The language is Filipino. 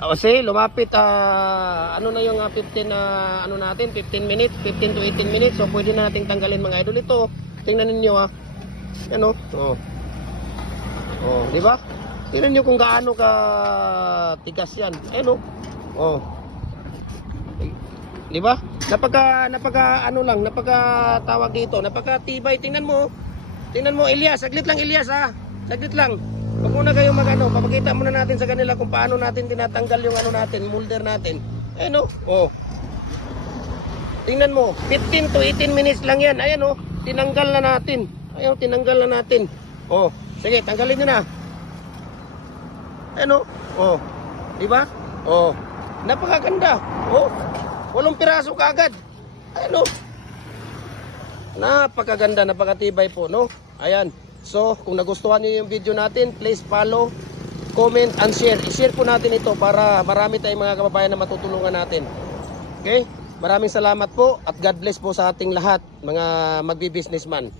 Kasi lumapit ano na yung 15 ano natin, 15 minutes, 15 to 18 minutes. So pwede na nating tanggalin mga idol ito. Tingnan niyo Ano? Oh. Oh, di ba? Tingnan niyo kung gaano ka tigas 'yan. Oh. Di ba? Napaka ano lang, napaka-tawag dito, napaka-tibay. Tingnan mo. Tingnan mo, Elias, saglit lang Elias Saglit lang. Wag muna kayong papakita muna natin sa kanila kung paano natin tinatanggal yung ano natin, molder natin. Oh. Tingnan mo, 15 to 18 minutes lang yan. Ayan tinanggal na natin. Tinanggal na natin. Oh, sige, tanggalin niyo na. Oh. Di ba? Oh. Napakaganda. Oh. 8 piraso kaagad. Napakaganda, napakatibay po, no? Ayan. So, kung nagustuhan niyo yung video natin, please follow, comment, and share. I-share po natin ito para marami tayong mga kababayan na matutulungan natin. Okay? Maraming salamat po at God bless po sa ating lahat, mga magbi-businessman.